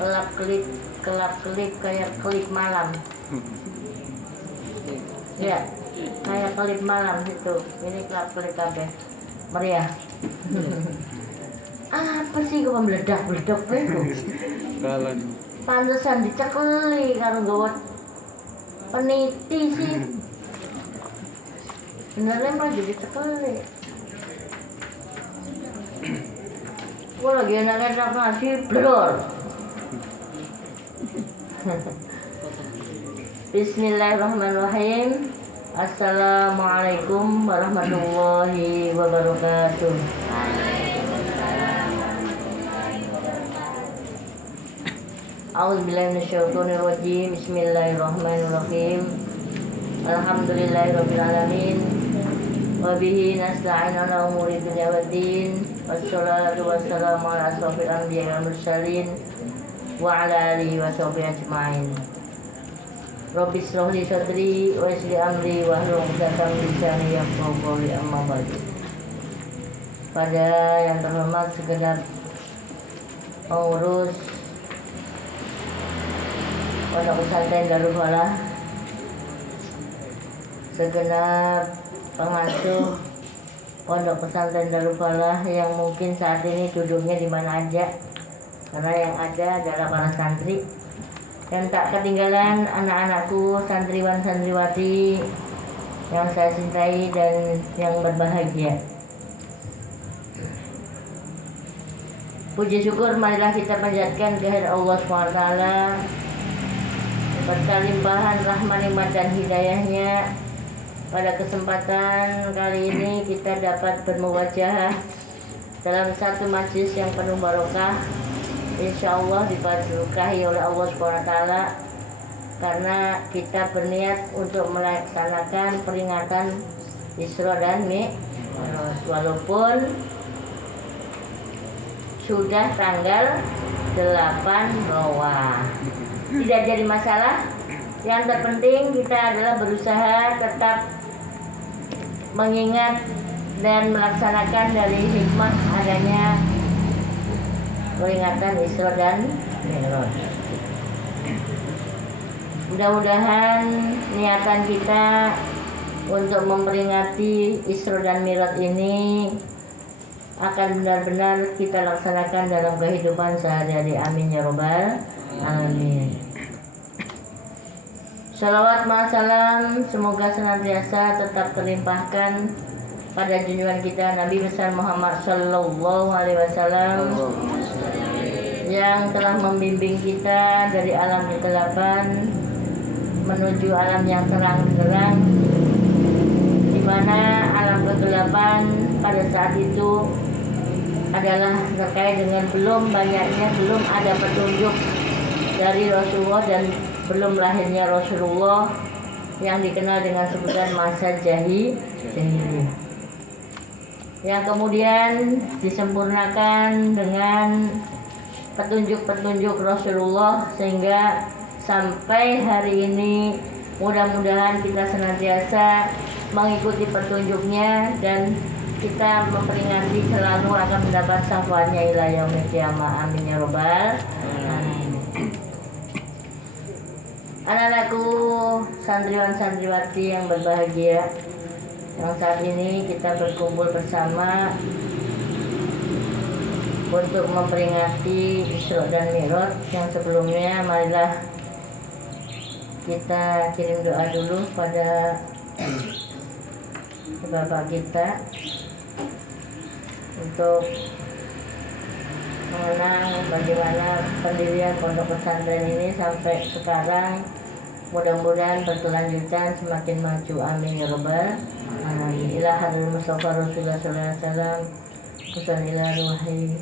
kelap-kelip kayak kelip malam. Ya, kayak kelip malam itu. Ini kelap-kelip kabeh. Meriah. Apa sih kok meledak-meledak itu? Kalan. Pantesan dicekeli karo nggawa peniti sih. Benernya malah jadi cekeli. Gue lagi enak-enak nasi blor. Bismillahirrahmanirrahim. Assalamualaikum warahmatullahi wabarakatuh. A'udzubillahi minasyaitonirrajim. Bismillahirrahmanirrahim. Alhamdulillahirabbil alamin. Wa bihi nasta'in ala umuri dunya waddin. Wassalatu wassalamu ala asrofil anbiya'i wal mursalin wa ala alihi wa sahbihi ajma'in. Rabbi shrah li sadri wa yassir li amri wahlul 'uqdatam min lisani yafqahu qawli, amma ba'du. Pada yang terhormat segenap pengurus Pondok Pesantren Darul Falah, segenap pengasuh Pondok Pesantren Darul Falah yang mungkin saat ini duduknya di mana aja, karena yang ada adalah para santri. Dan tak ketinggalan anak-anakku, santriwan santriwati yang saya cintai dan yang berbahagia. Puji syukur marilah kita panjatkan kehadirat Allah SWT berkah limpahan rahmat nikmat dan hidayahnya. Pada kesempatan kali ini kita dapat bermuwajahah dalam satu majlis yang penuh barokah, insyaallah diberkahi oleh Allah SWT, karena kita berniat untuk melaksanakan peringatan Isra dan Mi'raj, walaupun sudah tanggal 8 Rowah. Tidak jadi masalah. Yang terpenting kita adalah berusaha tetap mengingat dan melaksanakan dari hikmah adanya peringatan Isra dan Mi'raj. Mudah-mudahan niatan kita untuk memperingati Isra dan Mi'raj ini akan benar-benar kita laksanakan dalam kehidupan sehari-hari. Amin ya robbal alamin. Salawat ma'asalam semoga senantiasa tetap terlimpahkan pada junjungan kita Nabi besar Muhammad Sallallahu Alaihi Wasallam yang telah membimbing kita dari alam kegelapan menuju alam yang terang-terang, di mana alam kegelapan pada saat itu adalah terkait dengan belum ada petunjuk dari Rasulullah dan belum lahirnya Rasulullah yang dikenal dengan sebutan masa jahiliyah, yang kemudian disempurnakan dengan petunjuk-petunjuk Rasulullah sehingga sampai hari ini mudah-mudahan kita senantiasa mengikuti petunjuknya dan kita memperingati selalu akan mendapat syafaatnya ila yaumil qiyamah. Amin ya robbal alamin. Anak-anakku, santriwan santriwati yang berbahagia, yang saat ini kita berkumpul bersama untuk memperingati Isra dan Mi'raj. Yang sebelumnya marilah kita kirim doa dulu pada Bapak kita untuk mengenang bagaimana pendirian pondok pesantren ini sampai sekarang. Mudah-mudahan berkelanjutan semakin maju. Amin ya robbal alamin. Ila hadratil Mustafa Rasulullah sallallahu alaihi wasallam. Kusanilah ruhi.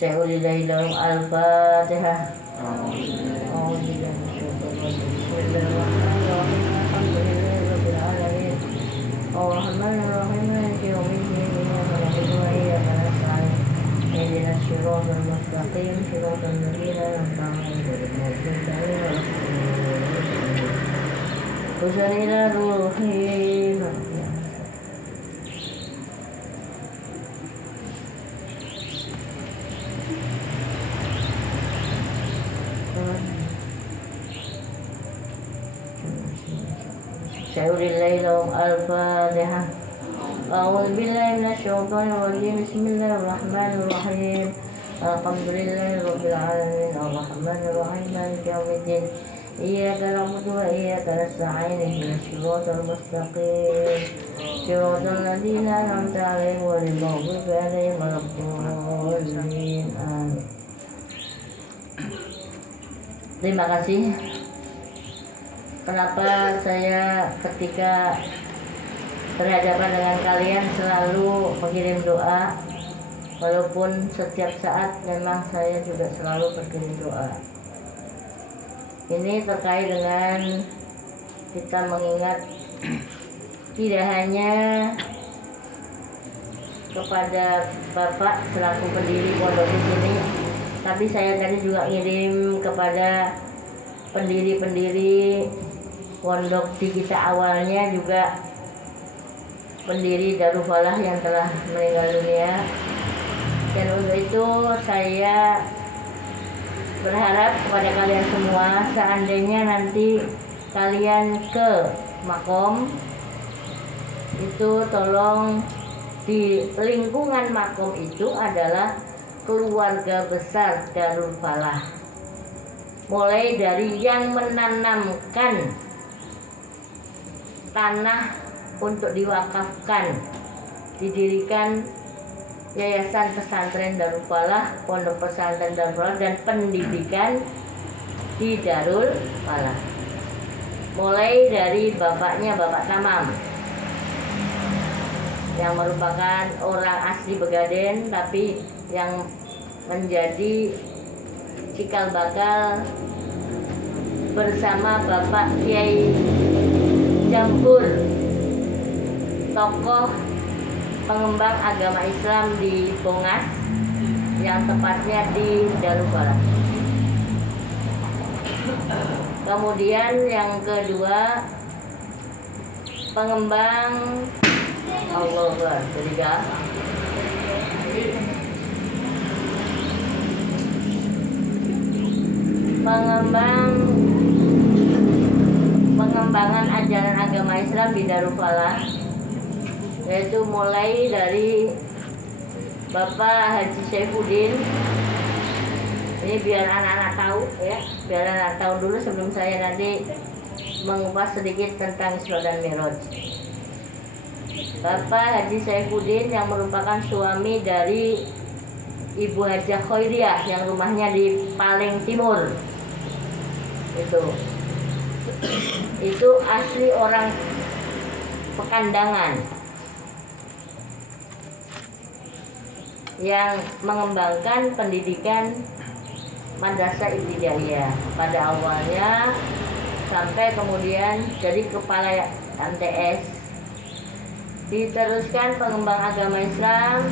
Syai'ulillahi lahum al-Fatihah. Bismillahirrahmanirrahim. Maliki yaumiddin. Iyyaka na'budu wa iyyaka nasta'in. Ihdinas siratal mustaqim. Siratal ladzina an'amta 'alaihim ghairil maghdubi 'alaihim waladdallin. Kusanilah ruhi. syahuril lailum. Al-Fatihah. A'udzu billahi minasyaitonir rajim. Bismillahirrahmanirrahim. Alhamdulillahirabbil alamin. Arrahmanir rahim. Maliki yaumiddin. Iyyaka na'budu wa iyyaka nasta'in. Ihdinas siratal mustaqim. Siratal ladzina an'amta 'alaihim ghairil maghdubi 'alaihim waladdallin. Amin. Terima kasih. Kenapa saya ketika berhadapan dengan kalian selalu mengirim doa, walaupun setiap saat memang saya juga selalu berkirim doa. Ini terkait dengan kita mengingat tidak hanya kepada Bapak selaku pendiri pondok di sini, tapi saya tadi juga ngirim kepada pendiri-pendiri pondok di kita awalnya, juga pendiri Darul Falah yang telah meninggal dunia. Dan untuk itu saya berharap kepada kalian semua, seandainya nanti kalian ke makom itu, tolong di lingkungan makom itu adalah keluarga besar Darul Falah, mulai dari yang menanamkan tanah untuk diwakafkan, didirikan Yayasan Pesantren Darul Falah, Pondok Pesantren Darul Falah, dan pendidikan di Darul Falah. Mulai dari bapaknya Bapak Tamam, yang merupakan orang asli Begaden, tapi yang menjadi cikal bakal bersama Bapak Kiai Jambur, tokoh pengembang agama Islam di Bongas, yang tepatnya di Darul Falah. Kemudian yang kedua, pengembang Allah Akbar, pengembangan ajaran agama Islam di Darul Falah, yaitu mulai dari Bapak Haji Saifuddin. Ini biar anak-anak tahu ya, biar anak tahu dulu sebelum saya nanti mengupas sedikit tentang Isra dan Mi'raj. Bapak Haji Saifuddin yang merupakan suami dari Ibu Hajah Khoiriah yang rumahnya di Paleng Timur. Itu asli orang Pekandangan yang mengembangkan pendidikan Madrasah Ibtidaiyah pada awalnya, sampai kemudian jadi kepala MTS. Diteruskan pengembang agama Islam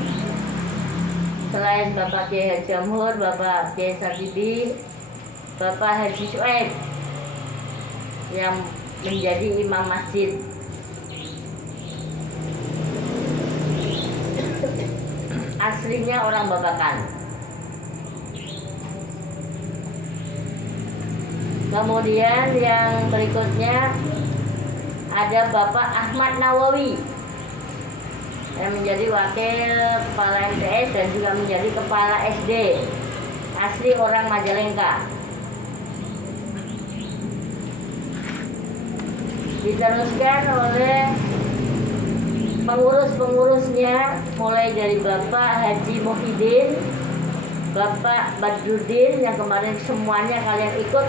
selain Bapak Kiai Haji Jamhur, Bapak Kiai Sardibi, Bapak Haji Suaib yang menjadi imam masjid. Aslinya orang Babakan. Kemudian yang berikutnya ada Bapak Ahmad Nawawi yang menjadi wakil kepala MTS dan juga menjadi kepala SD, asli orang Majalengka. Diteruskan oleh pengurus-pengurusnya, mulai dari Bapak Haji Muhyiddin, Bapak Badruddin, yang kemarin semuanya kalian ikut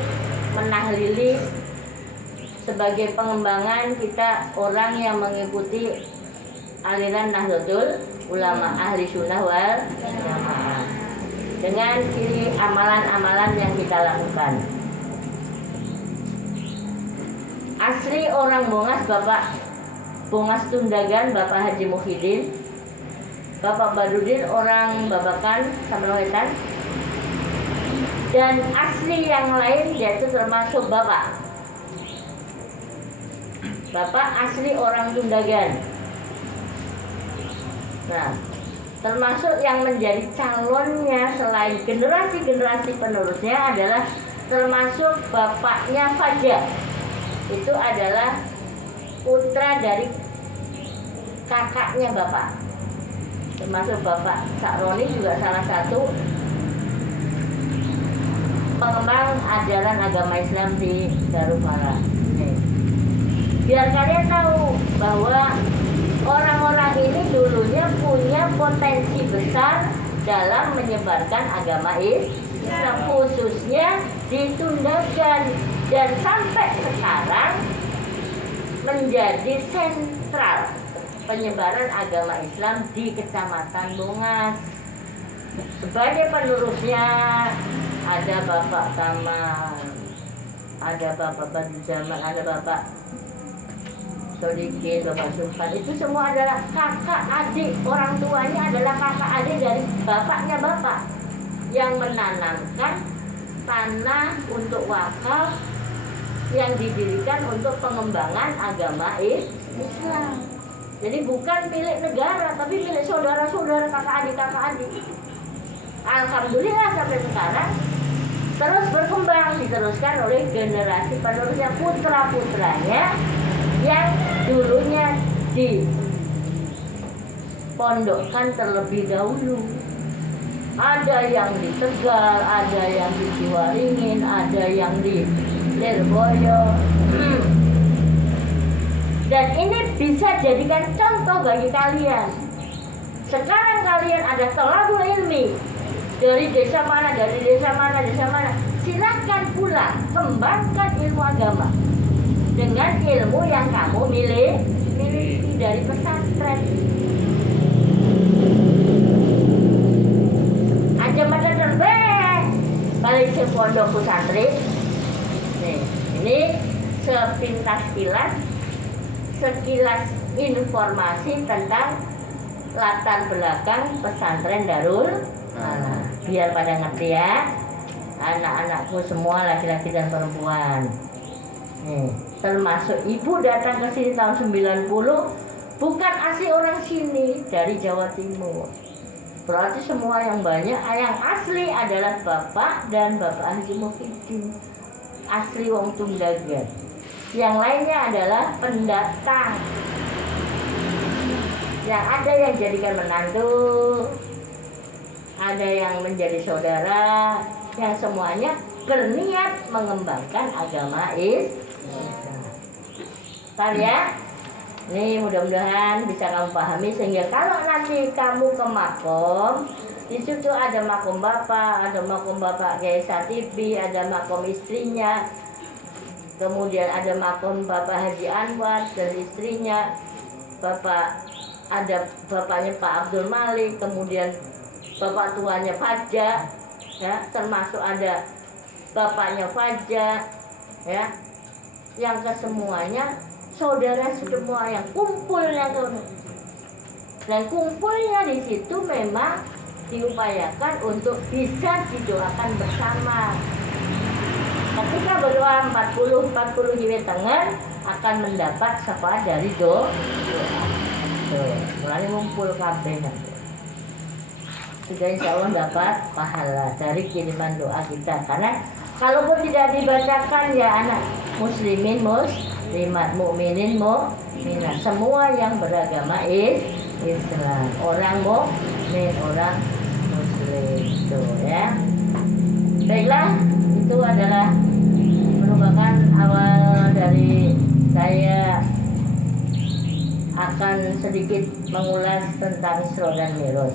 menahlili sebagai pengembangan kita orang yang mengikuti aliran Nahdlatul Ulama Ahli Sunnah wal Jamaah dengan ciri amalan-amalan yang kita lakukan. Asli orang Bongas, Bapak Bongas Tundagan, Bapak Haji Muhyiddin. Bapak Badruddin orang Babakan, Samrowetan. Dan asli yang lain yaitu termasuk Bapak asli orang Tundagan. Nah, termasuk yang menjadi calonnya selain generasi-generasi penerusnya adalah termasuk bapaknya Fajar. Itu adalah putra dari kakaknya bapak, termasuk Bapak Sakroni juga salah satu pengembang ajaran agama Islam di Darufara. Biar kalian tahu bahwa orang-orang ini dulunya punya potensi besar dalam menyebarkan agama Islam, khususnya di Tundagan, dan sampai sekarang menjadi sentral penyebaran agama Islam di Kecamatan Bungas. Sebagai penerusnya ada Bapak Kamal, ada Bapak Badu Jamal, ada Bapak Sodikin, Bapak Sultan. Itu semua adalah kakak adik, orang tuanya adalah kakak adik dari bapaknya bapak yang menanamkan tanah untuk wakaf yang didirikan untuk pengembangan agama Islam. Jadi bukan milik negara, tapi milik saudara-saudara, kakak adik. Alhamdulillah sampai sekarang terus berkembang, diteruskan oleh generasi penerusnya, putra-putranya yang dulunya dipondokkan terlebih dahulu. Ada yang di Tegal, ada yang di Ciwaringin, ada yang di Lirboyo. Dan ini bisa jadikan contoh bagi kalian. Sekarang kalian ada thalabul ilmi dari desa mana, silakan pulang, kembangkan ilmu agama dengan ilmu yang kamu miliki dari pesantren. Aja pada terbang balik ke pondok pesantren. Nih, ini sekilas informasi tentang latar belakang pesantren Darul. Biar pada ngerti ya, anak-anakku semua laki-laki dan perempuan. Nih, termasuk ibu datang ke sini tahun 90, bukan asli orang sini, dari Jawa Timur. Berarti semua yang banyak, yang asli adalah bapak dan Bapak Haji Muhyiddin, asli wong Tundagan. Yang lainnya adalah pendatang. Yang ada yang jadikan menantu, ada yang menjadi saudara, yang semuanya berniat mengembangkan agama Islam. Paham ya? Ini mudah-mudahan bisa kamu pahami, sehingga kalau nanti kamu ke makom, di situ ada makom bapak, ada makom bapak Kiai Satibi, ada makom istrinya, kemudian ada makom Bapak Haji Anwar dan istrinya, ada bapaknya Pak Abdul Malik, kemudian bapak tuanya Faja, ya, termasuk ada bapaknya Faja, ya, yang kesemuanya saudara semua yang kumpulnya tuh, dan kumpulnya di situ memang diupayakan untuk bisa didoakan bersama. Ketika berdoa 40 jiwa tengah akan mendapat syafaat dari doa. Mulai ngumpul kabeh nanti. Sudah insya Allah dapat pahala dari kiriman doa kita. Karena kalaupun tidak dibacakan ya anak muslimin muslimat, mukminin mukminat, semua yang beragama Islam, orang mukmin, orang muslim itu ya. Baiklah, itu adalah merupakan awal dari saya akan sedikit mengulas tentang Isra dan Mi'raj.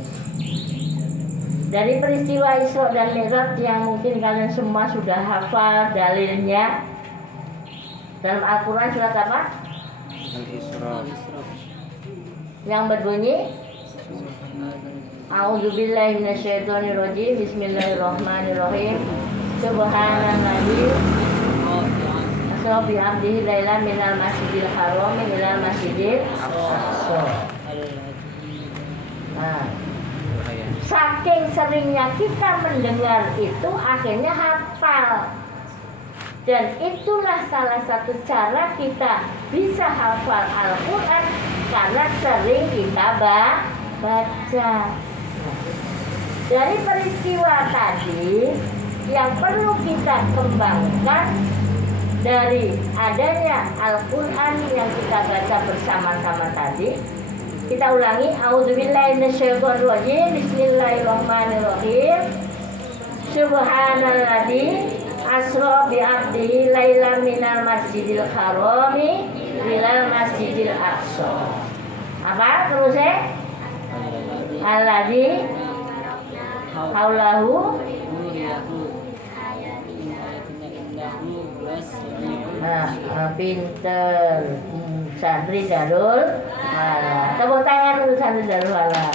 Dari peristiwa Isra dan Mi'raj yang mungkin kalian semua sudah hafal dalilnya, dalam Al-Quran surat apa? Al-Isra. Yang berbunyi A'udzubillahi minasyaitonirrajim. Bismillahirrahmanirrahim. Subhanallahi asra bi 'abdihi lailan minal masjidil haram ilal masjidil aqsa. Nah, saking seringnya kita mendengar itu akhirnya hafal. Dan itulah salah satu cara kita bisa hafal Al-Quran, karena sering kita baca. Dari peristiwa tadi yang perlu kita kembangkan dari adanya Al-Quran yang kita baca bersama-sama tadi. Kita ulangi. A'udzubillahi minasyaitonirrajim. Bismillahirrahmanirrahim. Subhanalladzi asra bi 'abdihi lailan minal masjidil harami ilal masjidil aqsa. Apa terusnya? Alladzi haulahu pinter. Santri Darul Hala. Tepuk tangan untuk santri Darul Hala.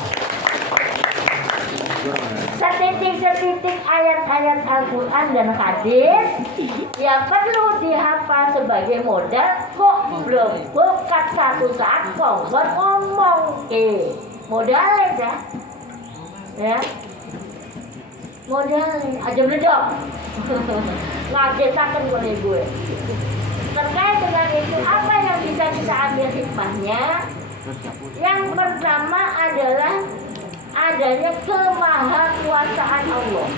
Setitik-setitik ayat-ayat Al-Quran dan hadis yang perlu dihafal sebagai modal. Kok belum bukat satu saat kok ngomong modal aja ya, modal aja bledok ngagetakan oleh gue. Terkait dengan itu, apa yang bisa kita ambil hikmahnya? Yang pertama adalah adanya kemahakuasaan Allah.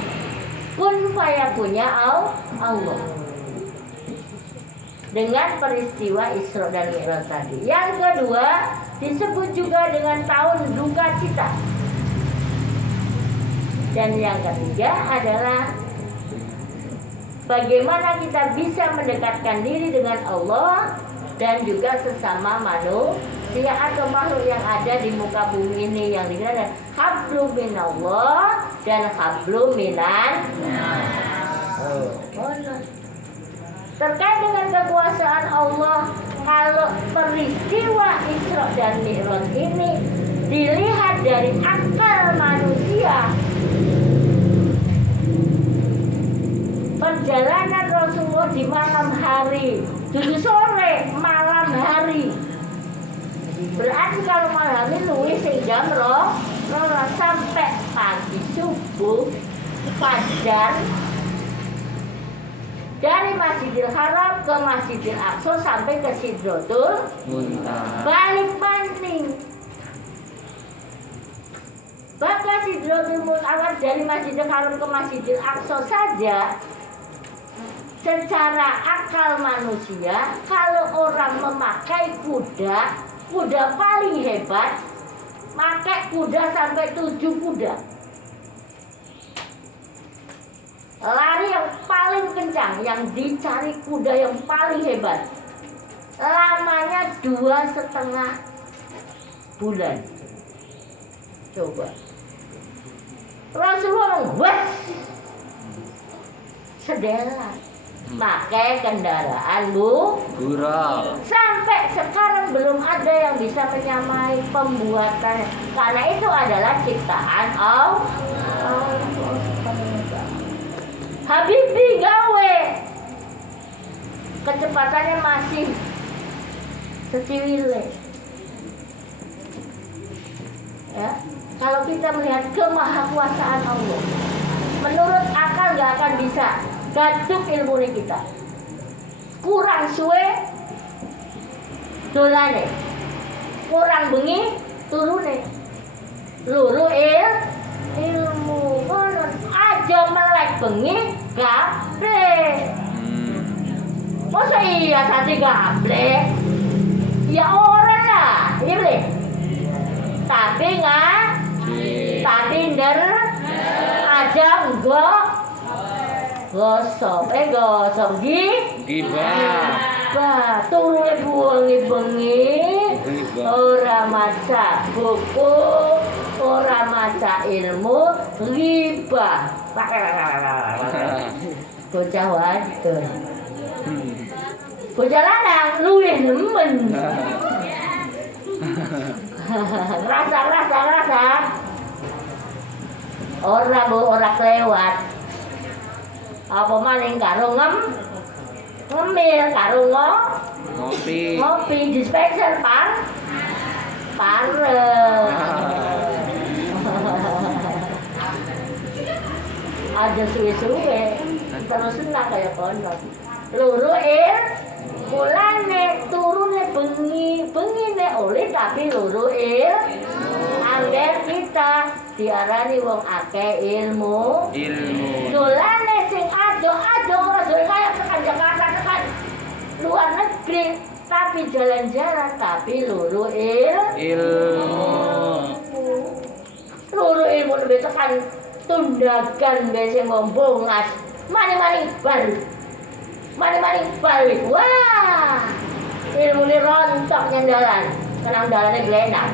Kun fayakunnya Allah. Dengan peristiwa Isra dan Mi'raj tadi. Yang kedua, disebut juga dengan tahun duka cita. Dan yang ketiga adalah bagaimana kita bisa mendekatkan diri dengan Allah dan juga sesama manusia atau makhluk yang ada di muka bumi ini yang dikatakan hablum minallah dan hablum minan. Terkait dengan kekuasaan Allah, kalau peristiwa Isra dan Mi'raj ini dilihat dari akal manusia, perjalanan Rasulullah di malam hari, dulu sore, malam hari. Berarti kalau malam hari luwih sing jam roh sampai pagi subuh fajar. Dari Masjidil Haram ke Masjidil Aqsa sampai ke Sidratul Muntaha. Balik banding. Bahkan Sidratul Muntaha dari Masjidil Haram ke Masjidil Aqsa saja, secara akal manusia, kalau orang memakai kuda paling hebat, pakai kuda sampai 7 kuda. Lari yang paling kencang, yang dicari kuda yang paling hebat, lamanya 2,5 bulan. Coba Rasulullah wes sedela pakai kendaraan burak. Sampai sekarang belum ada yang bisa menyamai pembuatannya, karena itu adalah ciptaan Allah. Habibi gawe kecepatannya masih seciwile. Ya, kalau kita melihat kemahakuasaan Allah, menurut akal gak akan bisa. Gaduk ilmu kita. Kurang suwe dolane. Kurang bengi turune. Luru ilmu konon aja melek bengi gablek. Masa iya tadi gablek? Ya orang lah, iya boleh. Tapi tadi aja enggak gosok gibah turune buangi bengi ora maca buku, ora maca ilmu, gibah bocah wadon, bocah lanang luwih nemen. rasa ora kelewat. Apa maning karo ngemil karo ngopi dispenser pareng. Ada suwe-suwe terus senang kaya kono. Loro mulane turune bengine oleh tapi loro angger kita diarani wong akeh ilmu. Dolane sing ado ora dolen kaya tekan Jakarta tekan tapi jalan-jalan, tapi luru ilmu lebih tekan tundakan biasa ngombongas maning balik wah ilmu ini rontok nyendalan kenang dalannya gelenak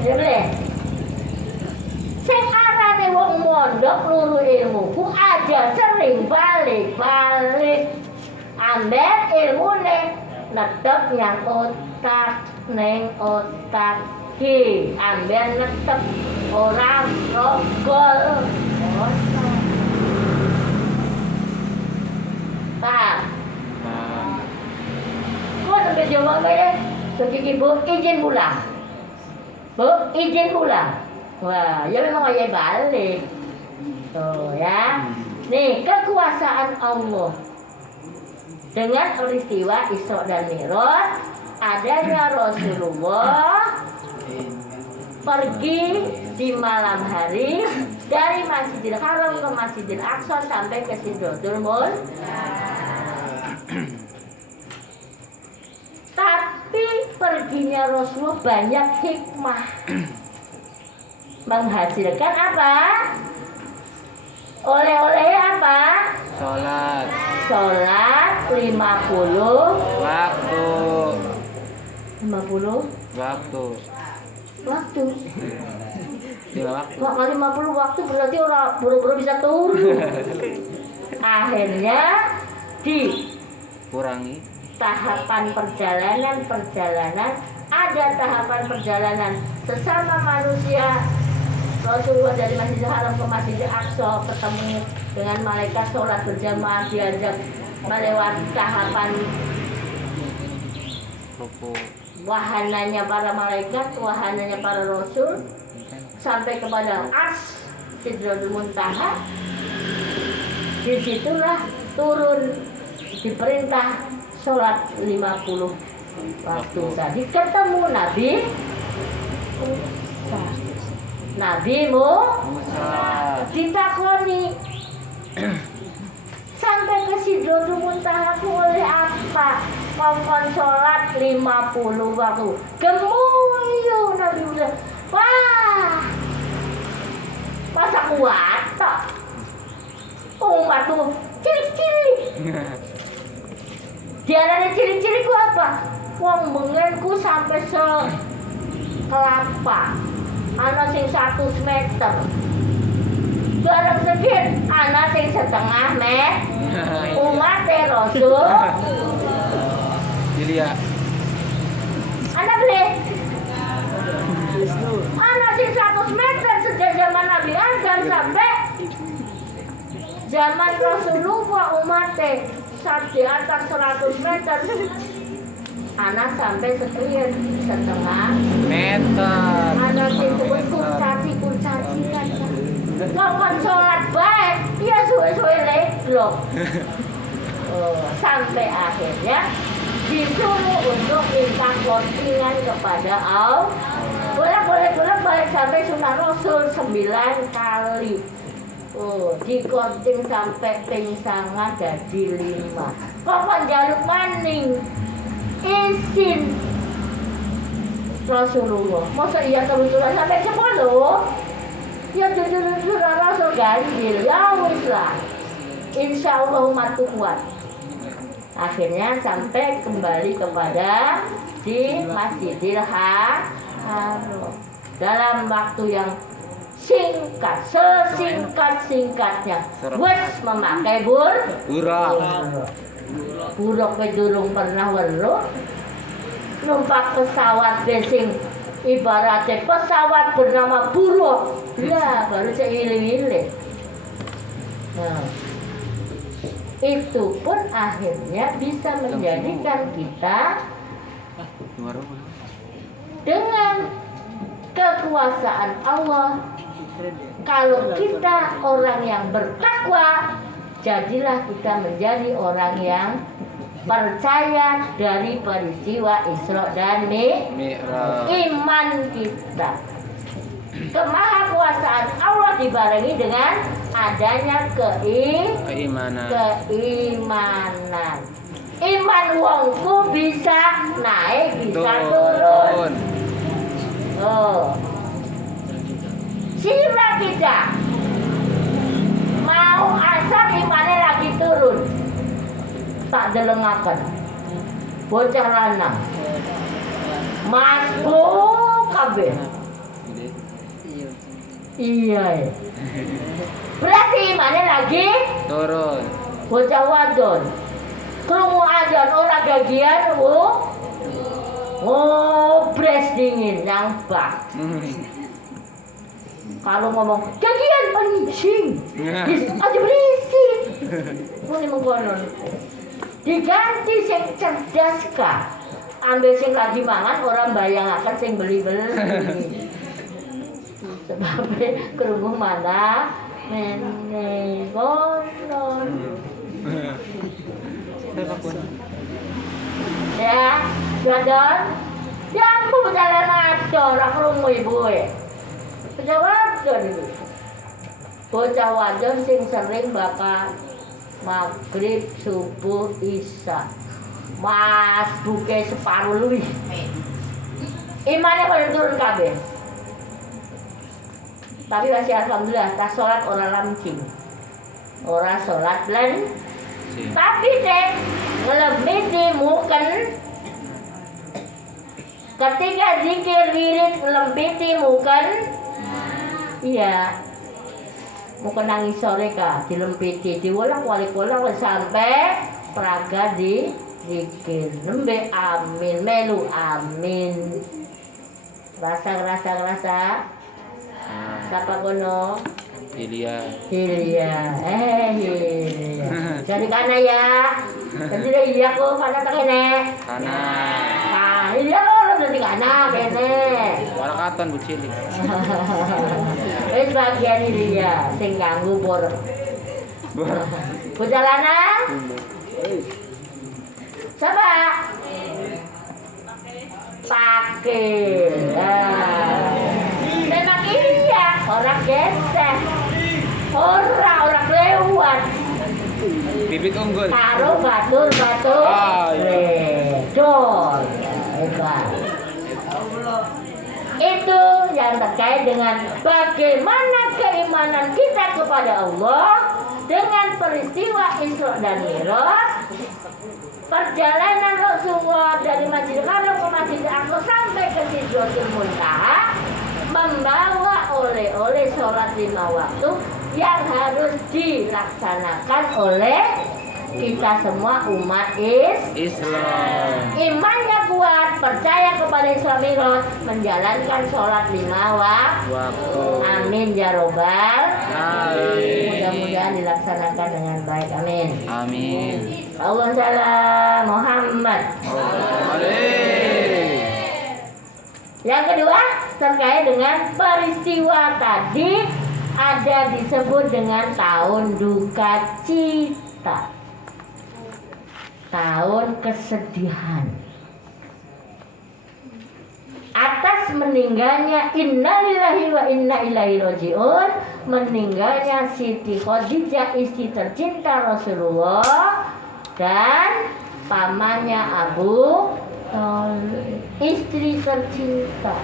ya boleh sing arane wong mondok luru ilmu ku aja sering balik ambil ilmune netep yang otak neng otak ki ambil netep orang rogol paham? Kok sampai jawab ya? Sekiki bu izin pulang wah ya memang ayah balik tuh ya nih kekuasaan Allah dengan peristiwa Isra dan Mi'raj adanya Rasulullah pergi di malam hari dari Masjidil Haram ke Masjidil Aqsa sampai ke Sidratul Muntaha. Tapi perginya Rasulullah banyak hikmah menghasilkan apa? Oleh-olehnya apa? Sholat 50 waktu 50 kali 50 waktu berarti orang buru-buru bisa turun. Akhirnya kurangi tahapan perjalanan ada tahapan perjalanan sesama manusia. Rasulullah dari Masjidil Haram ke Masjidil Aqsa ketemu dengan malaikat sholat berjamaah diajak melewati tahapan wahananya para malaikat, wahananya para rasul sampai kepada Ars Sidratul Muntaha. Disitulah turun diperintah sholat 50 waktu tadi ketemu Nabi Musa ditakoni sampai ke Sidratul Muntaha oleh apa? Kongkon sholat 50 waktu gemuyu Nabi Musa. Wah masa kuat tok umat tuh cilik-cilik diarani cilik-cilik ku apa? Wong bengenku sampai kelapa ana sing 100 meter bareng sedikit ana sing setengah meter umat Rasul Julia ana beli ana sing 100 meter sejak zaman Nabi Adam sampai zaman Rasulullah umatnya di atas 100 meter anak sampai sekian setengah meter anak itu kurcaci kan ngomong sholat baik dia suwe-suwe leglok sampai akhirnya disuruh untuk minta clothingan kepada Allah boleh balik sampai sunnah Rasul 9 kali dikoncing sampai pingsangan jadi 5 kok jaluk maning izin Rasulullah masa iya terus-terusan sampai 10 ya jujur Rasul ganjil ya wis lah insyaallah umat kuat akhirnya sampai kembali kepada di Masjidil Haram dalam waktu yang singkat, sesingkat-singkatnya wes memakai buruk durung pernah weruh numpak pesawat besing ibaratnya pesawat bernama buruk ya baru seiling-iling nah itu pun akhirnya bisa menjadikan kita dengan kekuasaan Allah. Kalau kita orang yang bertakwa, jadilah kita menjadi orang yang percaya dari peristiwa Isra dan Mi'raj. Iman kita kemahakuasaan Allah dibarengi dengan adanya Keimanan. keimanan. Iman wongku bisa naik, bisa turun. Oh. Sira kita mau asal imannya lagi turun. Tak delengaken. Bocah lanang. Masuk kabeh. Iya. Berarti imannya lagi Turun. bocah wadon. Krungu adzan ora gagian, ngobres dingin yang bak. Kalau ngomong gagian pancing, aja berisik. Muni mengkonon. Diganti sing cerdas ka. Ambil sing lagi mangan orang bayangaken sing beli-beli. Sebabnya krungu mana mene konon. Ya, jadon. Ya ampun jalan aja ora krungu ibu e. Bocah wadon iki. Bocah wadon sing sering bapak maghrib, subuh, isya. Mas buke separuh luwih. Imane pada turun kabeh. Tapi masih alhamdulillah tas salat ora lancing. Ora salat lan tapi deh ngelebiti muken ketika zikir wirid ngelebiti muken iya muken nangis sore ka dilempiti diwolak-walik sampai praga di zikir nembe amin melu amin rasa siapa kono Hilya. Hilya. Jadi kana ya. Jadi iya kok kana ta kene. Kana. Ah, iya lo jadi kana kene. Warakatan Bu Cili. Wis bagian Hilya sing ganggu pur. Perjalanan. Coba. Pakai. Memang iya, orang geser. Orang lewat. Bibit unggul. Taruh batur. Ledor. Hebat. Itu yang terkait dengan bagaimana keimanan kita kepada Allah dengan peristiwa Isra dan Mi'raj. Perjalanan Rasulullah dari Masjidil Haram ke Masjidil Aqsa sampai ke Sidratul Muntaha membawa oleh-oleh sholat 5 waktu yang harus dilaksanakan oleh kita semua umat Islam. Imannya kuat, percaya kepada Isra Mi'raj, menjalankan sholat 5 waktu. Amin ya robbal alamin. Mudah-mudahan dilaksanakan dengan baik. Amin. Amin. Allahumma shalli Muhammad. Yang kedua terkait dengan peristiwa tadi ada disebut dengan tahun duka cita, tahun kesedihan atas meninggalnya innalillahi wa inna ilaihi rajiun, meninggalnya Siti Khadijah istri tercinta Rasulullah dan pamannya Abu Thalib istri tercinta.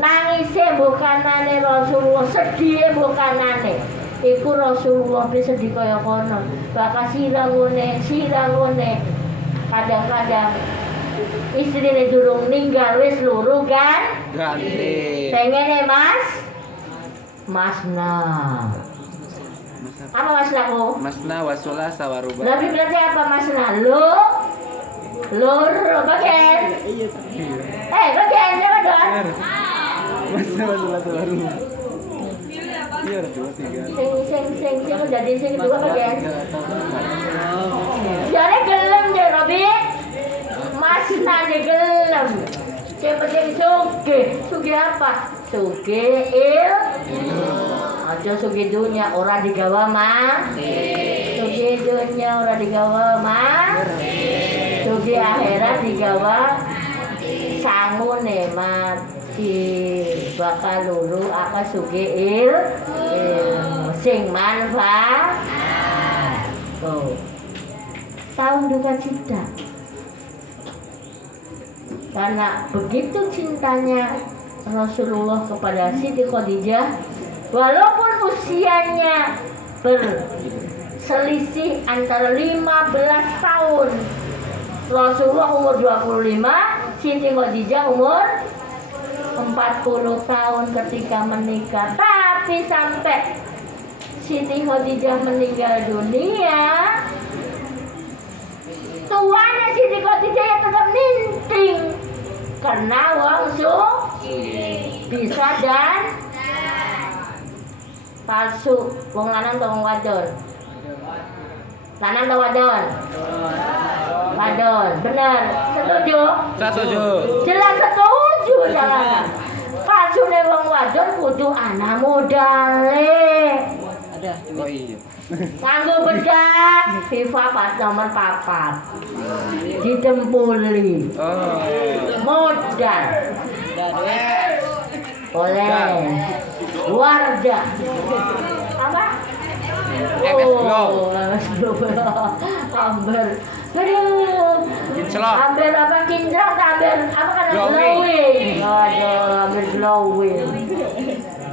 Nangisnya bukanane Rasulullah, sedihnya bukanane. Iku Rasulullah sedih kaya kono. Bakal sirangune. Kadang-kadang istrine durung ninggal wis luru kan? Ganti. Pengene Masna. Apa Masnaku? Masna wasula sawaruba. Nabi berarti apa Masna? Lur bagian. Bagian siapa dong? Masna wasula sawaruba. Iya, 2 3. Sing jadi sing dua bagian. Jare gelem je Robi. Masna je gelem. Sing penting sugih apa? Sugih aja sugih dunia ora digawa mah. Sugih dunia ora digawa mah. Sugih akhirat digawa sangu nikmat. si bakal lulu apa suge ilmu sing manfaat. Oh. Tahun duka cita. Karena begitu cintanya Rasulullah kepada Siti Khadijah, walaupun usianya berselisih antara 15 tahun. Rasulullah umur 25, Siti Khadijah umur 40 tahun ketika menikah. Tapi sampai Siti Khadijah meninggal dunia, tuanya Siti Khadijah yang tetap ninting karena wong bisa dan palsu. Wong lanang atau wong wadon? Lanang atau wadon? Wadon, bener. Setuju? Setuju. Jelas setuju jangan. Palsu nih wong wadon kudu anak modale. Ada. Oh iya. Nganggo bedak FIFA pas nomor 4 ditempuli. Oh. Modal. Boleh. Warga. Apa? MS Glow. MS Glow. Amber. Aduh. Kinclok. Amber apa kinclok? Amber apa kan glowing. Aduh, amber glowing.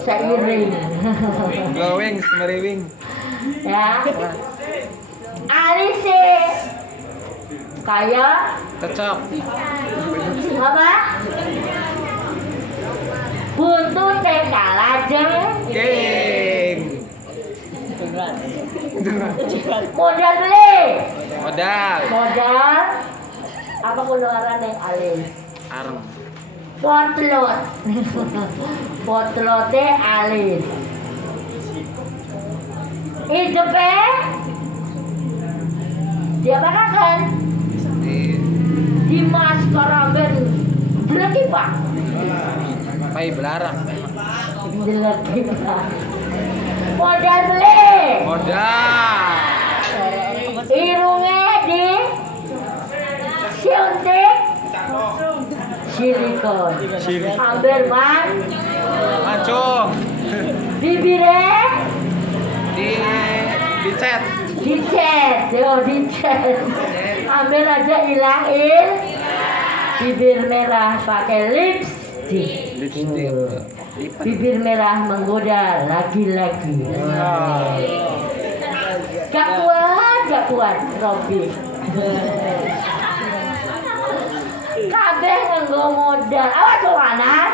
Seiring. Glowing, semeriwing. Ya. Alise. Kayak Cocok. apa? Buntut kalajeng Geng. modal beli. Modal. Modal apa keluaran yang alis? Arem. Potlot. Potlote alis. Hidupe dia kan di mas karaben jeleki pak. Pai belarang. Jeleki pak. Modal beli. Modal. Irungnya di suntik silikon. Hampir man. Mancung. Bibirnya Dicet. dicet. Yo dicet. Ambil aja hilangin bibir merah pakai lipstick. Lipstick. Bibir merah menggoda lagi-lagi. Gak kuat Robi. Kabeh nganggo modal. Awas lo anak.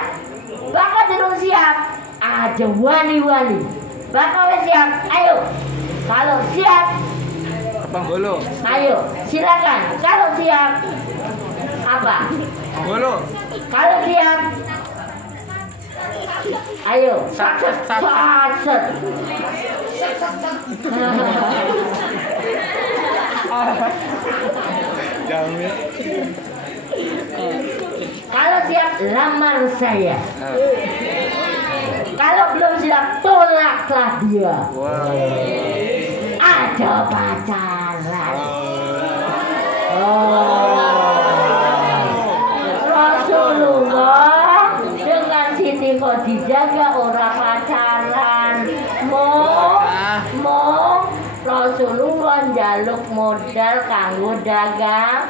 Bakal durung siap. Ada wani-wani. Bakal wis siap. Ayo. Kalau siap, Penghulu. ayo silakan. Kalau siap, apa? Penghulu. Kalau siap, ayo. Saset. Saset. Jamin. Kalau siap, lamar saya. Kalau belum siap, tolaklah dia. Wow. Ada pacaran. Rasulullah dengan Siti Khadijah gak ora pacaran. Mau Rasulullah njaluk modal kanggo dagang.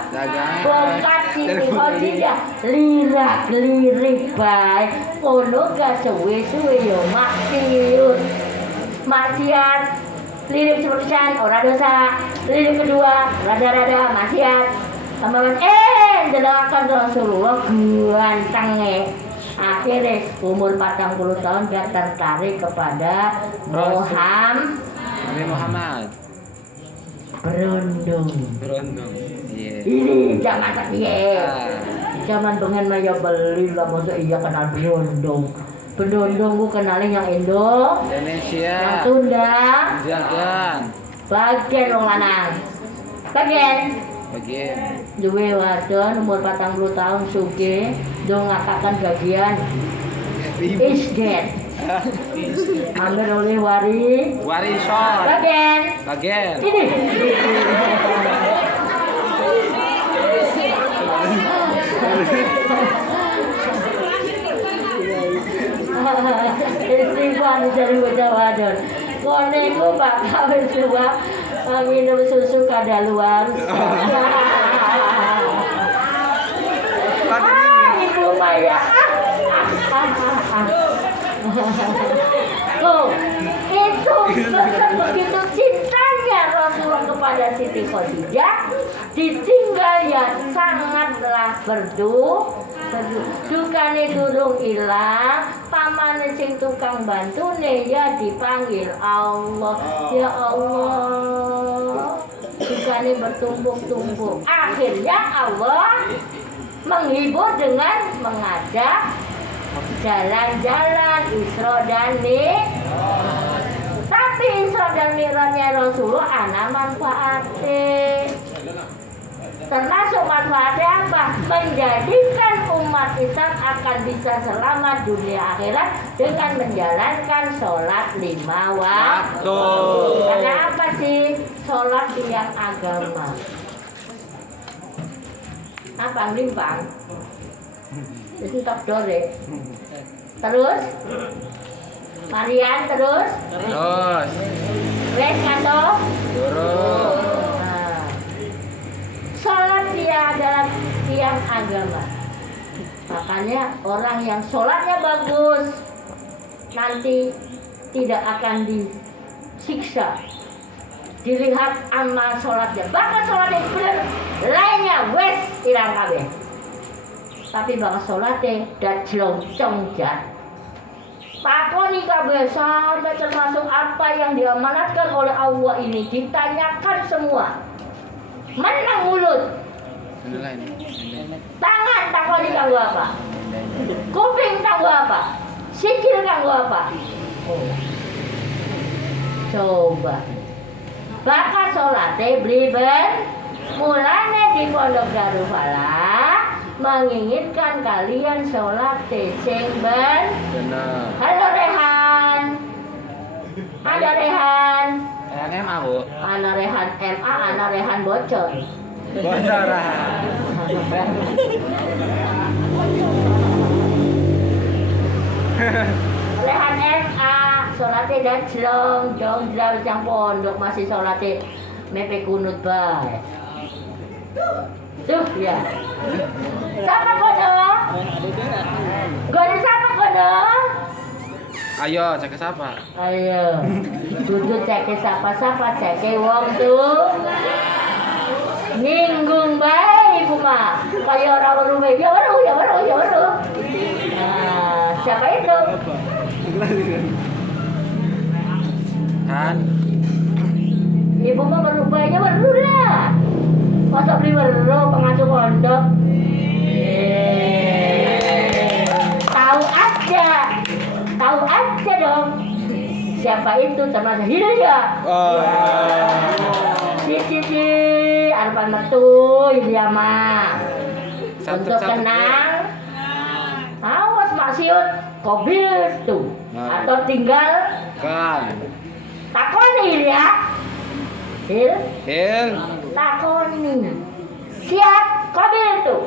Bongkat Siti Khadijah lirak-lirik bae. Ono gak suwe-suwe yo maksiat. Lirik sepertian ora dosa. Lirik kedua rada-rada maksiat. Kemarin jelakan Rasulullah gantengnya. Akhirnya umur 40 tahun dia tertarik kepada Muhammad. Berondong. Iya. Ini zaman sekian. Zaman pengen maya beli lah masa iya kenal berondong. Berondong gue kenalin yang Indo, Indonesia. yang Sunda, Jagan. bagian wong lanang. Bagian duwe wadon umur 40 tahun sugih ndongakaken bagian is dead. Ambil oleh Warison. bagian. Ini. Wani dari bocah wadon. Kone iku bakal wis tua minum susu kadaluan. Ibu Maya. Tuh, itu begitu cintanya Rasulullah kepada Siti Khadijah, ditinggal ya sangatlah dukane durung ilang, pamane sing tukang bantune ya dipanggil Allah. Ya Allah, dukane bertumpuk-tumpuk. Akhirnya Allah menghibur dengan mengajak jalan-jalan Isra dan Mi'raj. Tapi Isra dan Mi'rajnya Rasulullah ana manfaatnya. Termasuk manfaatnya apa? Menjadikan umat Islam akan bisa selamat dunia akhirat dengan menjalankan sholat 5 waktu. Karena apa sih sholat yang agama? Apa limpang? Itu top dore. Terus Marian terus wes kato Turun. sholat dia adalah tiang agama. Makanya orang yang sholatnya bagus nanti tidak akan disiksa, dilihat amal sholatnya. Bahkan sholatnya bener lainnya wes irang kabeh. Tapi bang sholatnya dan jelongcong jat. Pakoni kabeh sampai termasuk apa yang diamanatkan oleh Allah ini ditanyakan semua. Menang mulut. Tangan takoni kanggo apa? Kuping kanggo apa? Sikil kanggo apa? Coba. Bakal sholatnya bliben. Mulane di Pondok Darul Falah menginginkan kalian sholat sing bener. Halo Rehan. Ada Rehan. MA Bu. Ana Rehan MA, ana Rehan bocor. Bocoran. Rehan MA, sholatnya dan jelong, jang pondok masih sholatnya mepe kunut bae. Tuh ya. Siapa kono? Gak siapa kono? Ayo cek siapa? Ayo. Duduk cek siapa cek wong tuh. Ninggung bae ibu mah. Kayak orang baru ya baru. Nah, siapa itu? Kan Ibu mah berubahnya baru lah. Masa beli baru pengasuh pondok. Tahu aja dong. Siapa itu termasuk Hilya. Cici Arfan Metu Hilya mah. Untuk tenang. Awas maksiat kobil tuh. Atau tinggal kan. takoni Hilya. Hil. Takoni. Siap kobil tuh.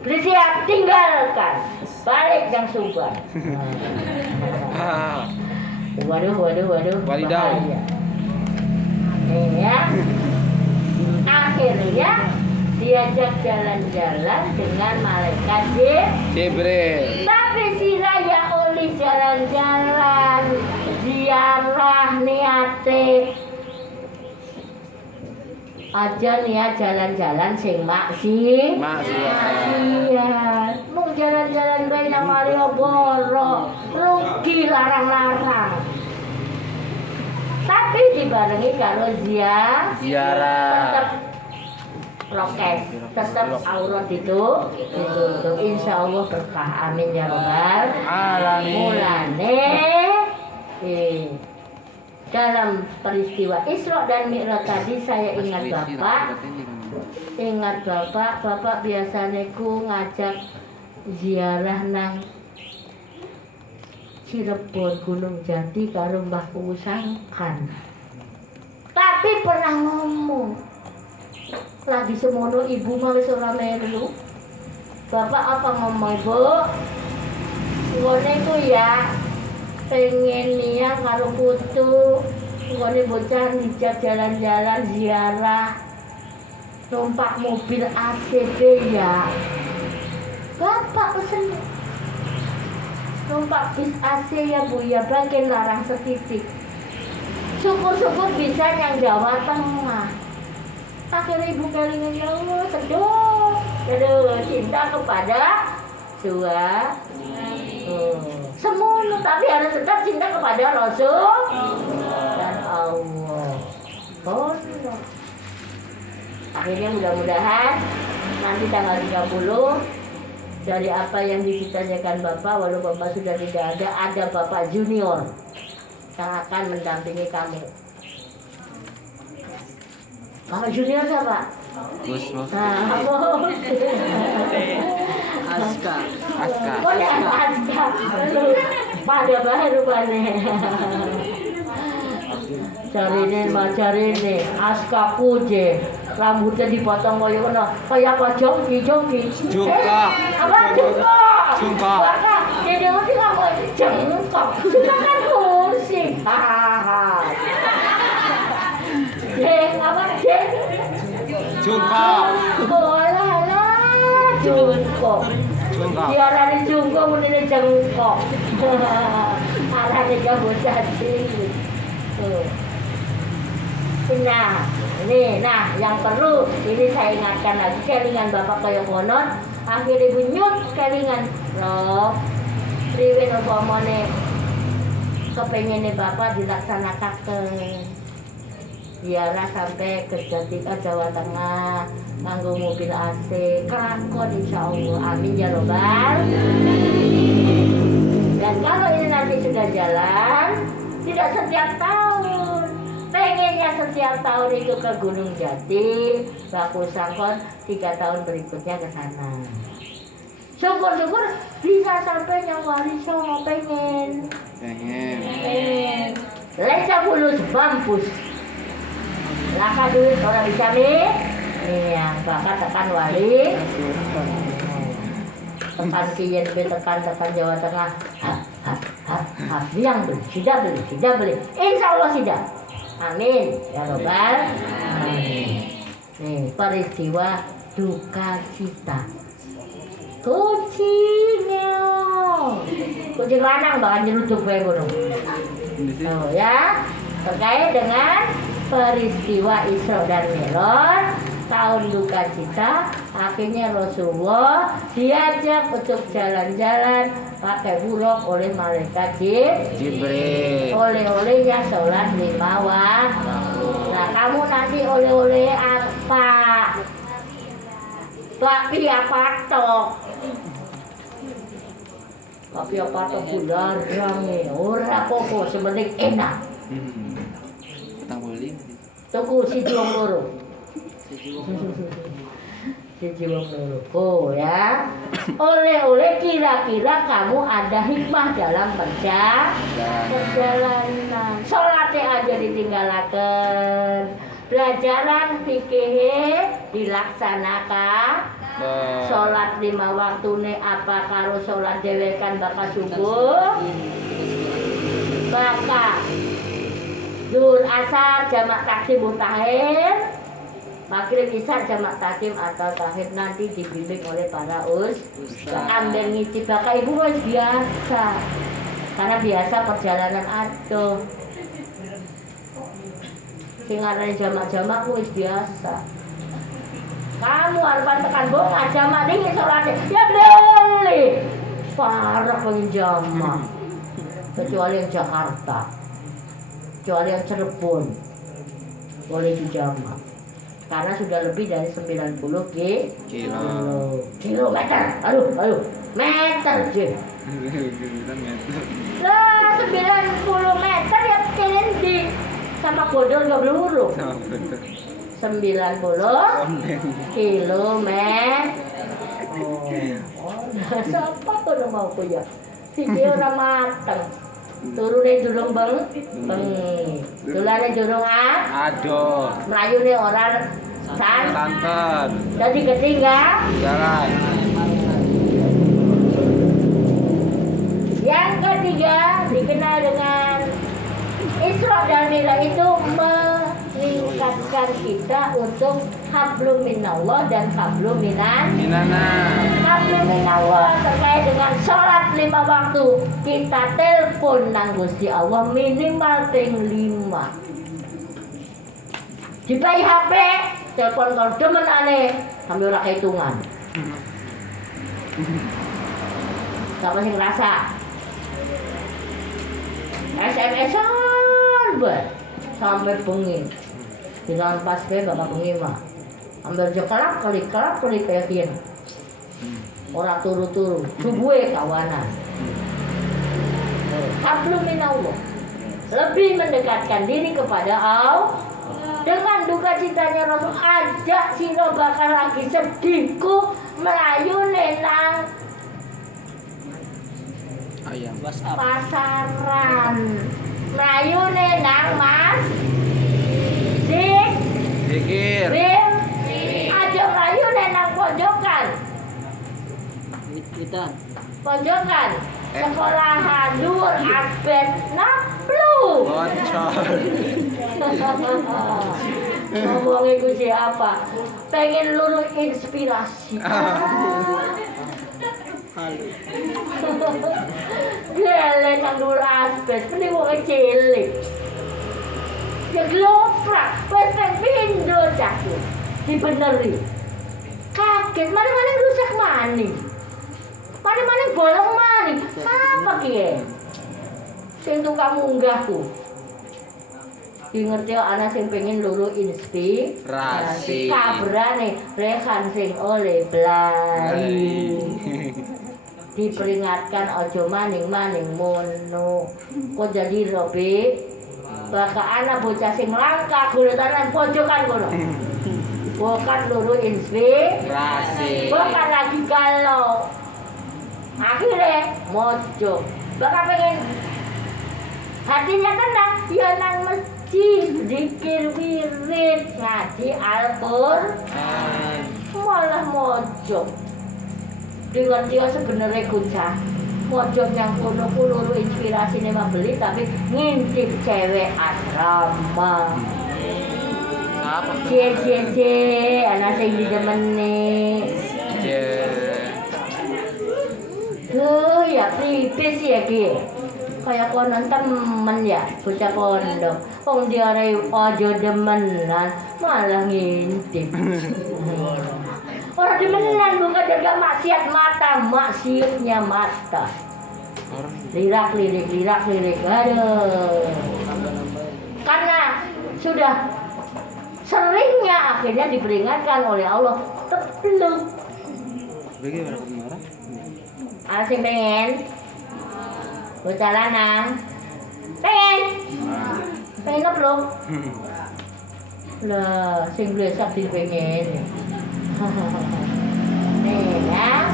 Beli siap tinggalkan. Balik yang Subang. Waduh. Wadidaw. Ya. Akhirnya diajak jalan-jalan dengan malaikat Jibril. Tapi si Raya Uli jalan-jalan ziarah niate aja nih ya jalan-jalan sing maksiat. Mau jalan-jalan bae nang Malioboro, rugi larang-larang. Tapi dibarengi karo ziarah. Tetap prokes, tetap aurat itu insya Allah berkah. Amin ya robbal alamin. Mulane dalam peristiwa Isra dan Mi'raj tadi saya ingat Bapak biasanya ku ngajak ziarah nang Cirebon Gunung Jati karo Mbah Pusangkan. Tapi pernah ngomong lagi semono ibu mah wis ora melu. Bapak apa ngomong, Bu? Ngene ku ya pengen nih karo putu ngene bocah dijak jalan-jalan ziarah numpak mobil ACB ya. Bapak pesen numpak bis AC ya Bu ya, bagian larang setitik. Syukur-syukur bisa yang Jawa Tengah. Akhirnya ibu kelingan, ya Allah, seduh cinta kepada semuanya, tapi harus tetap cinta kepada Rasul dan Allah. Oh, no. Akhirnya mudah-mudahan nanti tanggal 30 dari apa yang dicita-citakan Bapak, walau Bapak sudah tidak ada Bapak Junior yang akan mendampingi kamu. Bapak Junior siapa? Gus Aska. Aska. Oh ya, Aska. Pada baru cari ini Aska Kuje, rambutnya dipotong kayak apa jongki. Jungkok. Apa jungkok? Jungkok. Jadi nanti kamu jengkok. Sudah kan musik. Hahaha. Apa jeng? Jungkok. Jungkok. Diarani jungkok, mending jengkok. Arane kamu jadi. Nah, yang perlu ini saya ingatkan lagi, kelingan Bapak kaya konon, akhirnya bunyut kelingan loh. Riwin upamane kepengene Bapak dilaksanakan ke ziarah sampai ke Jawa Tengah nganggo mobil AC kelakon insyaallah, amin ya robbal. Dan kalau ini nanti sudah jalan, tidak setiap tahun, pengennya setiap tahun itu ke Gunung Jati, Baku Sangkon 3 tahun berikutnya ke sana. Syukur-syukur bisa sampai yang wali songo pengen. Lesa bulus mampus. Laka duit orang bisa iya, Bapak tekan wali. Tekan kiyen tekan Jawa Tengah. Yang beli, sudah beli. Insya Allah sudah. Amin. Ya robbal. Amin. Nih, peristiwa duka cita. Kucing lanang bakal nyeruduk bae ngono. Oh ya, terkait dengan peristiwa Isra dan Mi'raj, tahun duka cita, akhirnya Rasulullah diajak untuk jalan-jalan pakai buruk oleh malaikat Jibril. Oleh-olehnya sholat 5 waktu. Nah, kamu nanti oleh-oleh apa? Bakpia patok. Bakpia patok bularang ora apa-apa, sementing enak. Tuku siji wong loro. Oh ya. Oleh-oleh kira-kira kamu ada hikmah dalam perjalanan. Salatnya aja ditinggalaken. Pelajaran fikih dilaksanakan. Salat 5 waktune apa karo salat dewekan bakal subuh. Bakal Zuhur asar jamak takdim mutakhir, maghrib isya jamak takdim atau takhir, nanti dibimbing oleh para ustaz. Ambil ngicip bakal ibu wis biasa, karena biasa perjalanan adoh. Sing arane jamak-jamak wis biasa. Kamu harus tekan bunga jamak dingin sholatnya, ya boleh. Parah penjamak, kecuali yang Jakarta. Kecuali yang Cirebon boleh dijamak karena sudah lebih dari 90 kilometer. Aduh meter je lah, 90 meter ya kalian di sama bodol gak peluru. 90 kilometer. Siapa tuh mau punya video ramateng. Turune durung bengi. Tulane durung aduh. Mlayune ora santen. Dadi ketinggal jalan. Yang ketiga juga dikenal dengan Isra dan Mi'raj itu meningkatkan kita untuk hablum minallah dan hablum Minana. hablum minallah terkait dengan sholat 5 waktu. Kita telepon nang Gusti Allah minimal ping 5. Dipai HP, telepon kalau demen aneh, sambil ora hitungan. Siapa sih ngerasa? SMS-an buat sampai bengi. Bilang pas ke bapak bengi mah. Ambil jekelap kali kayak gini. Orang turu-turu, subuhe kawanan. Hablum minallah. Lebih mendekatkan diri kepada Allah. Dengan duka citanya Rasul ajak siro bakal lagi sedihku melayu nenang Ayam. pasaran melayu nenang mas Dikir. Bil aja melayu nenang pojokan pojokan sekolahan dur asbes naplu Bocor. ngomongin gue siapa pengen luru inspirasi gele nang dur asbes ini mau cilik ya geloprak wes pindo caku dibeneri kaget mana-mana rusak maning mana-mana bolong maning apa kie sing tukang munggahku ngerti anak sing pengen luru inspirasi kabrane rekan sing oleh blari diperingatkan ojo maning-maning mono kok jadi robe bakal anak bocah sing langka guletanan pojokan kono bukan luru inspirasi bukan lagi kalau akhirnya mojok bakal pengen hatinya tenang ya nang zikir wirid ngaji Al-Qur'an malah mojok dengan dia sebenarnya kucah mojok yang kono luru inspirasi nih mah beli tapi ngintip cewek asrama cie anak sing didemeni tuh ya tipis ya ki kayak konon temen ya bocah pondok wong diare aja demenan malah ngintip orang demenan bukan jaga maksiat mata maksiatnya mata lirak lirik aduh karena sudah seringnya akhirnya diperingatkan oleh Allah tepluk asing pengen bocah lanang pengen ngepluk lah sing blesak dipengen nih ya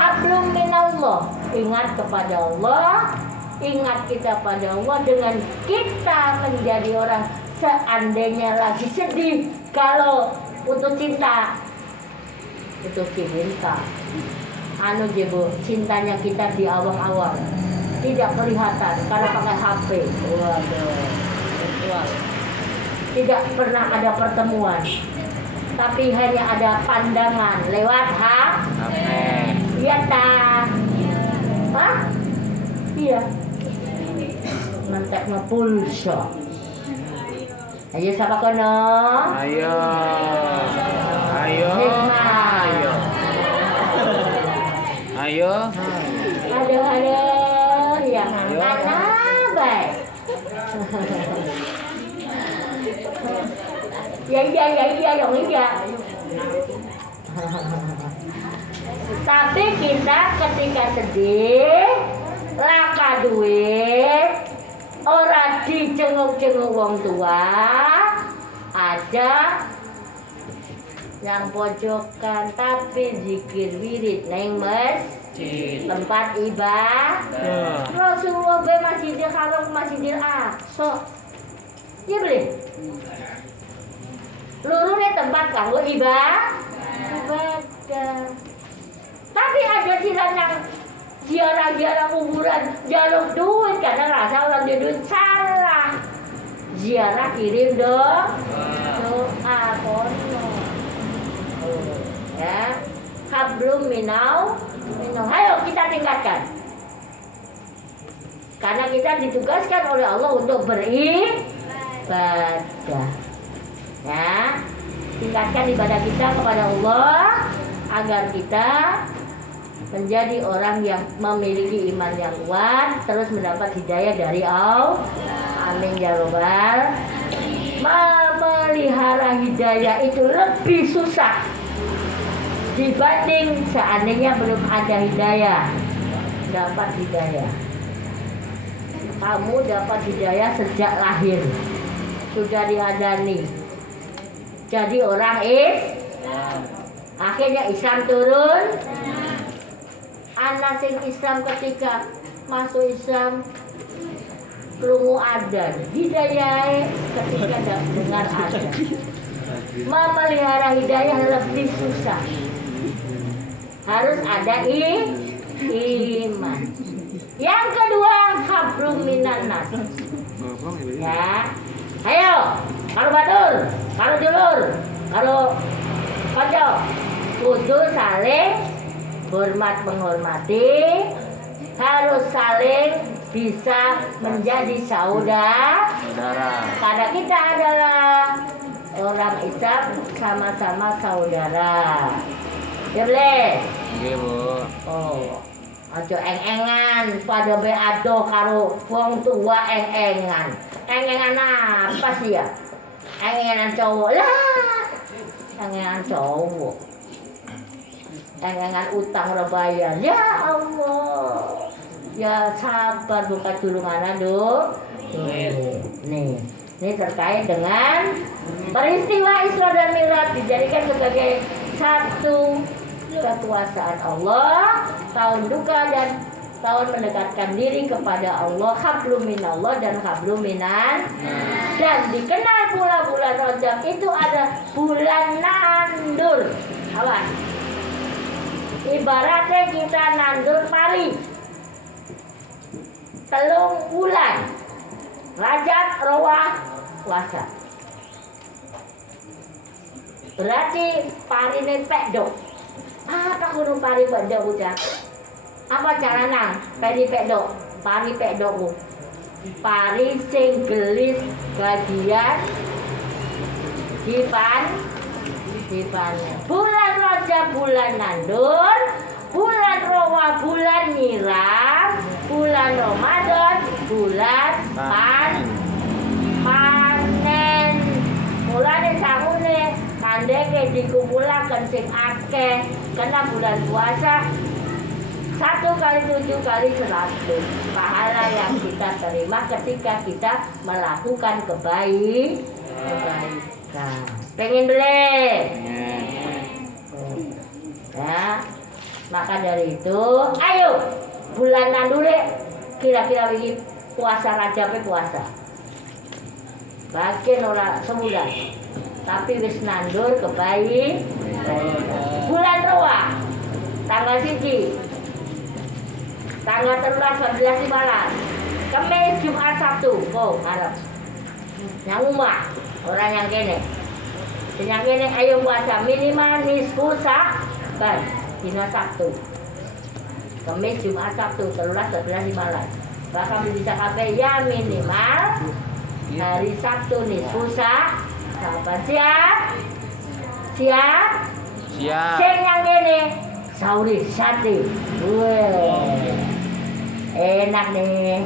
hablum minallah ingat kepada Allah ingat kita pada Allah dengan kita menjadi orang seandainya lagi sedih kalau untuk cinta anu jebo cintanya kita di awal-awal tidak kelihatan karena pakai HP. Waduh. Tidak pernah ada pertemuan. Tapi hanya ada pandangan lewat HP. Iya tak? Hah? Iya. Mantek ngepulsa. Ayo siapa kono? Ayo. Aduh, yang mana baik? Ya, dong iya. Tapi kita ketika sedih, laka duit, orang dijenguk-jenguk wong tua, aja yang pojokan tapi zikir wirid neng tempat ibadah. Rasulullah be Masjidil Haram Masjidil Aqsa. Iya beli. Lurune tempat kanggo ibadah. Tapi ada silan yang ziarah kuburan, jaluk duit karena rasa orang dia duit salah. Ziarah kirim dong, doa kono. Ya, hablum minau. Ayo kita tingkatkan. Karena kita ditugaskan oleh Allah untuk beribadah. Ya, tingkatkan ibadah kita kepada Allah agar kita menjadi orang yang memiliki iman yang kuat, terus mendapat hidayah dari Allah. Amin ya robbal. Memelihara hidayah itu lebih susah dibanding seandainya belum ada hidayah. Dapat hidayah, kamu dapat hidayah sejak lahir, sudah diadani jadi orang akhirnya Islam turun. Anak sing Islam ketika masuk Islam krungu adzan, hidayah ketika dengar adzan. Memelihara hidayah lebih susah. Harus ada iman. Yang kedua, hablum minan nas. Ya. Ayo, kalau batur, kalau dulur, kalau kanca, kudu saling hormat menghormati, harus saling bisa menjadi saudara. Karena kita adalah orang Islam, sama-sama saudara. Ya boleh? Iya, Bu. Oh, aja eng-engan pada be ado karo wong tua eng-engan. Eng-engan apa sih ya? Eng-engan cowok lah. Eng-engan cowok. Eng-engan utang rebayar. Ya Allah. Ya sabar buka tulungan aduh. Nih. Ini terkait dengan peristiwa Isra dan Mi'raj dijadikan sebagai satu kekuasaan Allah, tahun duka dan tahun mendekatkan diri kepada Allah, hablum minallah dan hablum minan. Dan dikenal pula bulan Rajab itu ada bulan nandur. Awas. Ibaratnya kita nandur pari. Telung bulan. Rajab, Rawah, puasa. Berarti pari ini pekdok. Apa kudu pari pekdok ucap? Apa cara nang? Pari pekdok, pari pekdok. Pari sing gelis bagian dipanen. Bulan Rajab bulan nandur, bulan Rawah bulan nyiram, bulan Ramadan bulan panen. Mulane sahune kandeke dikumpulaken sing akeh kena bulan puasa 1 kali 7 kali 100 pahala yang kita terima ketika kita melakukan kebaikan. Pengen beli? Ya, maka dari itu, ayo bulan nandure kira-kira begini puasa Rajab puasa. Bagian orang sebulan, tapi wis nandur kebaik. Bulan Rawah tanggal 1, tanggal 13, 14, 15, Kamis, Jumat, Sabtu. Oh, harap yang umah orang yang kene. Yang kene ayo puasa minimal nisfu saban dina Sabtu. Kamis, Jumat, Sabtu, 13, 14, 15. Bahkan bisa sampai ya minimal hari Sabtu nisfu saban. Siap. Sing yang kene sauri sate. Enak nih.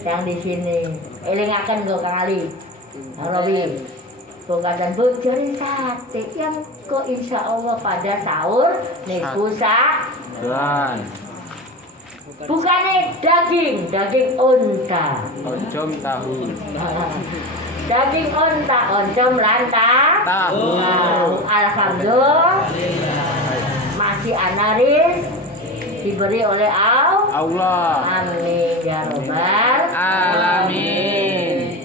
Yang di sini. Elingaken go Kang Ali. Kang Robi. Bukan bojone sate yang kok insya Allah pada sahur nisfu saban. Bukannya daging unta. Oncom tahu. Daging unta, oncom lantang. Tahu. Alhamdulillah masih anaris diberi oleh Allah. Amin ya robbal alamin.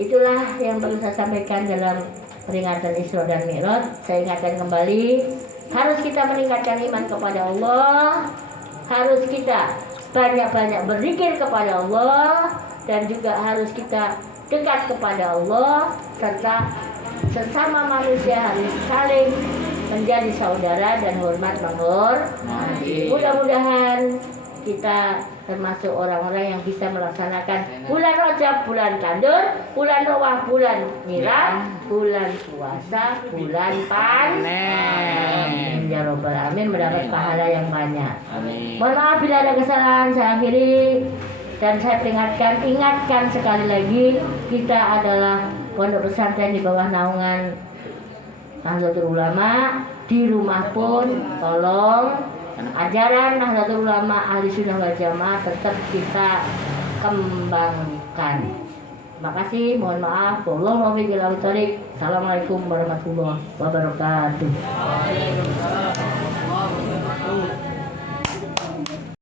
Itulah yang perlu saya sampaikan dalam peringatan Isra dan Mi'raj. Saya ingatkan kembali, harus kita meningkatkan iman kepada Allah, harus kita banyak-banyak berzikir kepada Allah, dan juga harus kita dekat kepada Allah, serta sesama manusia harus saling menjadi saudara dan hormat menghormati. Mudah-mudahan kita termasuk orang-orang yang bisa melaksanakan bulan Rajab, bulan Kandur, bulan Rowah, bulan Nyiram, bulan puasa, bulan panen. Ya Rabbal Alamin, mendapat pahala yang banyak. Amin. Mohon maaf bila ada kesalahan, saya akhiri. Dan saya ingatkan sekali lagi, kita adalah pondok pesantren di bawah naungan Nahdlatul Ulama. Di rumah pun tolong ajaran Nahdlatul Ulama Ahli Sunnah wal Jamaah tetap kita kembangkan. Terima kasih, mohon maaf. Assalamualaikum warahmatullahi wabarakatuh.